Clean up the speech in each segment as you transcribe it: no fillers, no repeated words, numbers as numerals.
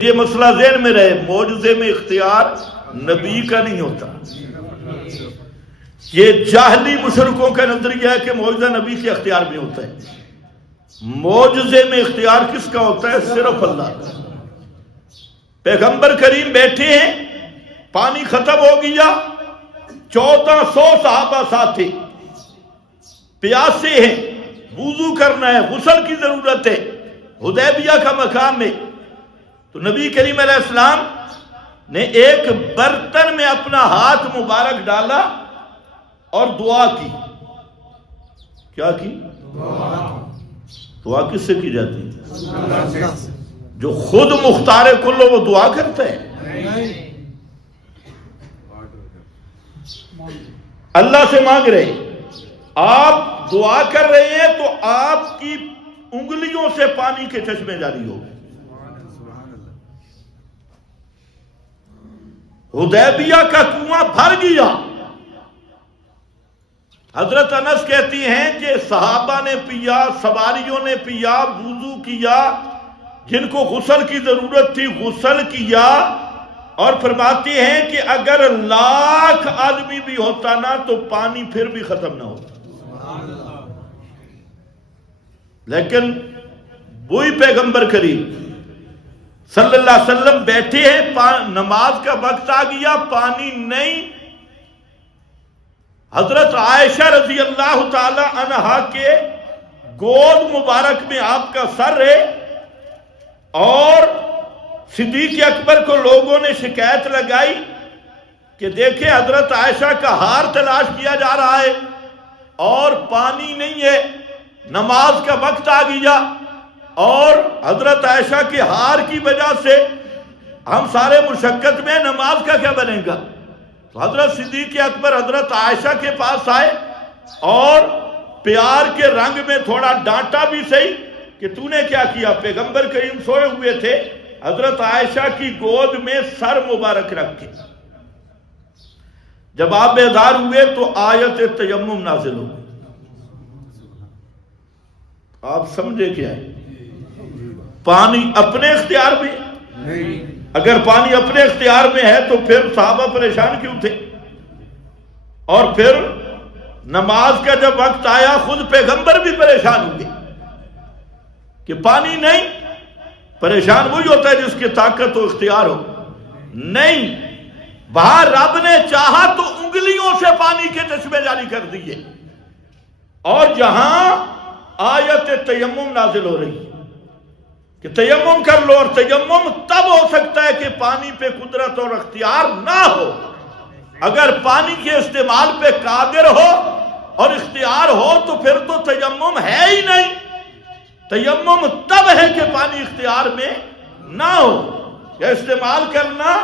یہ مسئلہ ذہن میں رہے، معجزے میں اختیار نبی کا نہیں ہوتا۔ یہ جاہلی مشرکوں کا نظریہ ہے کہ معجزہ نبی کے اختیار میں ہوتا ہے۔ معجزے میں اختیار کس کا ہوتا ہے؟ صرف اللہ کا۔ پیغمبر کریم بیٹھے ہیں، پانی ختم ہو گیا، 1400 صحابہ ساتھ تھے، پیاسے ہیں، وضو کرنا ہے، غسل کی ضرورت ہے، حدیبیہ کا مقام ہے۔ تو نبی کریم علیہ السلام نے ایک برتن میں اپنا ہاتھ مبارک ڈالا اور دعا کی۔ کیا کی؟ دعا کس سے کی جاتی ہے؟ جو خود مختار کل وہ دعا کرتا ہے؟ اللہ سے مانگ رہے، آپ دعا کر رہے ہیں تو آپ کی انگلیوں سے پانی کے چشمے جاری ہو گئے۔ حدیبیہ کا کنواں بھر گیا۔ حضرت انس کہتی ہیں کہ صحابہ نے پیا، سواریوں نے پیا، وضو کیا، جن کو غسل کی ضرورت تھی غسل کیا، اور فرماتی ہیں کہ اگر 1,00,000 آدمی بھی ہوتا نا تو پانی پھر بھی ختم نہ ہوتا۔ لیکن وہی پیغمبر کریم صلی اللہ علیہ وسلم بیٹھے ہیں، نماز کا وقت آ گیا، پانی نہیں۔ حضرت عائشہ رضی اللہ تعالی عنہا کے گود مبارک میں آپ کا سر ہے، اور صدیق اکبر کو لوگوں نے شکایت لگائی کہ دیکھیں حضرت عائشہ کا ہار تلاش کیا جا رہا ہے اور پانی نہیں ہے، نماز کا وقت آ گیا، اور حضرت عائشہ کے ہار کی وجہ سے ہم سارے مشقت میں، نماز کا کیا بنے گا؟ تو حضرت صدیق اکبر حضرت عائشہ کے پاس آئے اور پیار کے رنگ میں تھوڑا ڈانٹا بھی صحیح کہ تو نے کیا کیا؟ پیغمبر کریم سوئے ہوئے تھے، حضرت عائشہ کی گود میں سر مبارک رکھ کے۔ جب آپ بیدار ہوئے تو آیت تیمم نازل ہو گئی۔ آپ سمجھے کیا ہے؟ پانی اپنے اختیار میں، اگر پانی اپنے اختیار میں ہے تو پھر صحابہ پریشان کیوں تھے؟ اور پھر نماز کا جب وقت آیا خود پیغمبر بھی پریشان ہوئے کہ پانی نہیں۔ پریشان وہی ہوتا ہے جس کی طاقت و اختیار ہو۔ نہیں، وہاں رب نے چاہا تو انگلیوں سے پانی کے چشمے جاری کر دیے، اور جہاں آیت تیمم نازل ہو رہی ہے کہ تیمم کر لو، اور تیمم تب ہو سکتا ہے کہ پانی پہ قدرت اور اختیار نہ ہو۔ اگر پانی کے استعمال پہ قادر ہو اور اختیار ہو تو پھر تو تیمم ہے ہی نہیں۔ تیمم تب ہے کہ پانی اختیار میں نہ ہو یا استعمال کرنا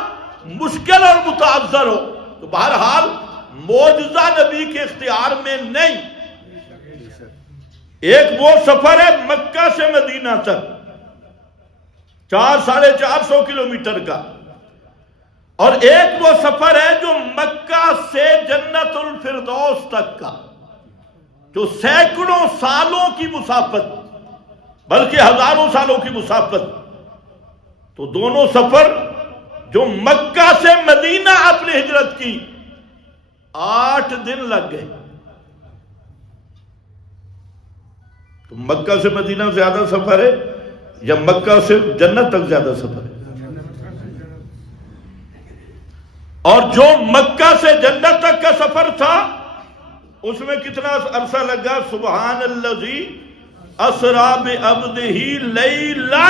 مشکل اور متعذر ہو۔ تو بہرحال معجزہ نبی کے اختیار میں نہیں۔ ایک وہ سفر ہے مکہ سے مدینہ تک، 400-450 کلومیٹر کا، اور ایک وہ سفر ہے جو مکہ سے جنت الفردوس تک کا، جو سینکڑوں سالوں کی مسافت، بلکہ ہزاروں سالوں کی مسافت۔ تو دونوں سفر جو مکہ سے مدینہ آپ نے ہجرت کی، 8 دن لگ گئے۔ تو مکہ سے مدینہ زیادہ سفر ہے یا مکہ سے جنت تک زیادہ سفر ہے؟ اور جو مکہ سے جنت تک کا سفر تھا اس میں کتنا عرصہ لگا؟ سبحان الذی اسریٰ بعبدہ لیلا،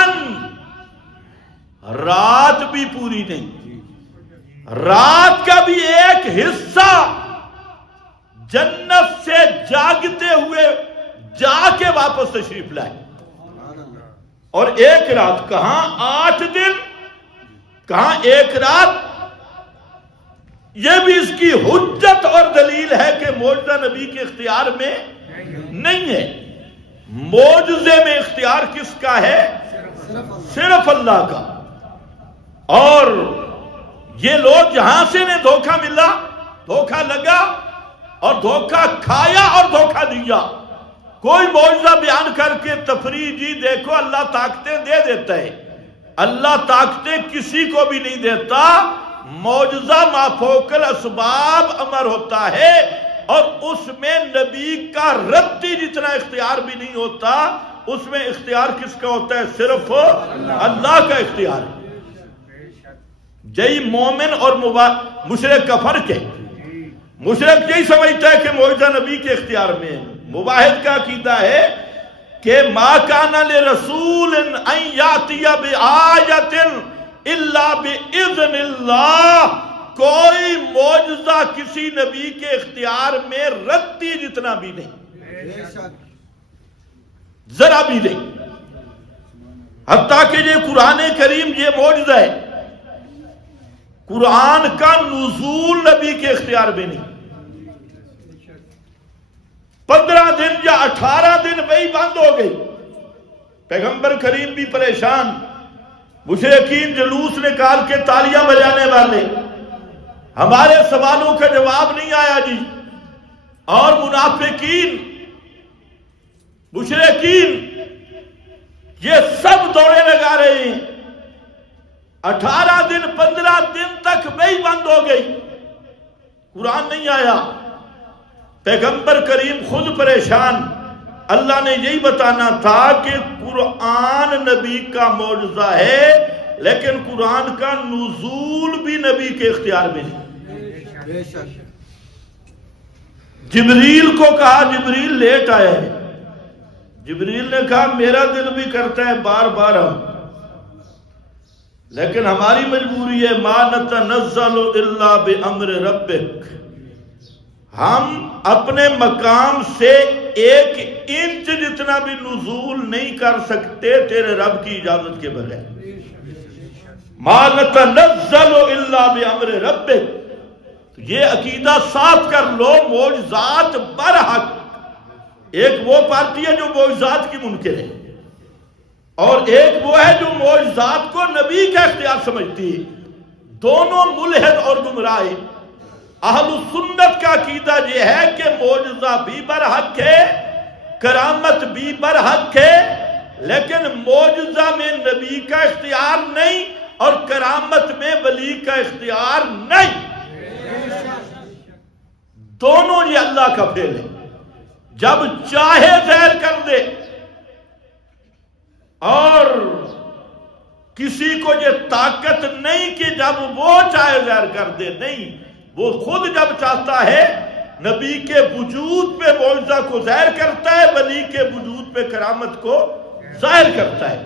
رات بھی پوری نہیں، رات کا بھی ایک حصہ جنت سے جاگتے ہوئے جا کے واپس تشریف لائے، اور ایک رات کہاں 8 دن، کہاں ایک رات۔ یہ بھی اس کی حجت اور دلیل ہے کہ معجزہ نبی کے اختیار میں نہیں ہے۔ معجزے میں اختیار کس کا ہے؟ صرف اللہ کا۔ اور یہ لوگ جہاں سے انہیں دھوکہ ملا، دھوکہ لگا اور دھوکہ کھایا اور دھوکہ دیا۔ کوئی معجزہ بیان کر کے تفریح، جی دیکھو اللہ طاقتیں دے دیتا ہے، اللہ طاقتیں کسی کو بھی نہیں دیتا، معجزہ ما فوق الاسباب امر ہوتا ہے، اور اس میں نبی کا ردی جتنا اختیار بھی نہیں ہوتا، اس میں اختیار کس کا ہوتا ہے؟ صرف اللہ کا اختیار ہے۔ یہی مومن اور مشرک کا فرق ہے۔ مشرک یہی سمجھتا ہے کہ معجزہ نبی کے اختیار میں ہے۔ موحد کا عقیدہ ہے کہ ما کان لرسول ان یاتی بآیۃ الا باذن اللہ، کوئی معجزہ کسی نبی کے اختیار میں ردی جتنا بھی نہیں، ذرا بھی نہیں۔ حتیٰ کہ یہ قرآن کریم یہ معجزہ ہے، قرآن کا نزول نبی کے اختیار میں نہیں۔ 15 دن یا 18 دن وہی بند ہو گئی، پیغمبر کریم بھی پریشان، مشرکین جلوس نکال کے تالیاں بجانے والے، ہمارے سوالوں کا جواب نہیں آیا جی، اور منافقین مشرکین یہ سب دوڑے لگا رہے ہیں۔ 18 دن 15 دن تک وہی بند ہو گئی، قرآن نہیں آیا، پیغمبر کریم خود پریشان۔ اللہ نے یہی بتانا تھا کہ قرآن نبی کا معجزہ ہے، لیکن قرآن کا نزول بھی نبی کے اختیار میں نہیں۔ جبریل کو کہا، جبریل لیٹ آیا ہے، جبریل نے کہا میرا دل بھی کرتا ہے بار بار ہم، لیکن ہماری مجبوری ہے، ما نتنزل الا بامر ربک، ہم اپنے مقام سے 1 انچ جتنا بھی نزول نہیں کر سکتے تیرے رب کی اجازت کے بغیر۔ ما نتنزل الا بامر ربک، یہ عقیدہ صاف کر لو، معجزات برحق۔ ایک وہ پارٹی ہے جو معجزات کی منکر ہے، اور ایک وہ ہے جو معجزات کو نبی کا اختیار سمجھتی ہے۔ دونوں ملحد اور گمراہ ہیں۔ اہل سنت کا عقیدہ یہ ہے کہ معجزہ بھی برحق ہے، کرامت بھی برحق ہے، لیکن معجزہ میں نبی کا اختیار نہیں اور کرامت میں ولی کا اختیار نہیں۔ دونوں یہ اللہ کا فعل ہے، جب چاہے ظاہر کر دے، اور کسی کو یہ طاقت نہیں کہ جب وہ چاہے ظاہر کر دے، نہیں، وہ خود جب چاہتا ہے نبی کے وجود پہ معجزہ کو ظاہر کرتا ہے، ولی کے وجود پہ کرامت کو ظاہر کرتا ہے۔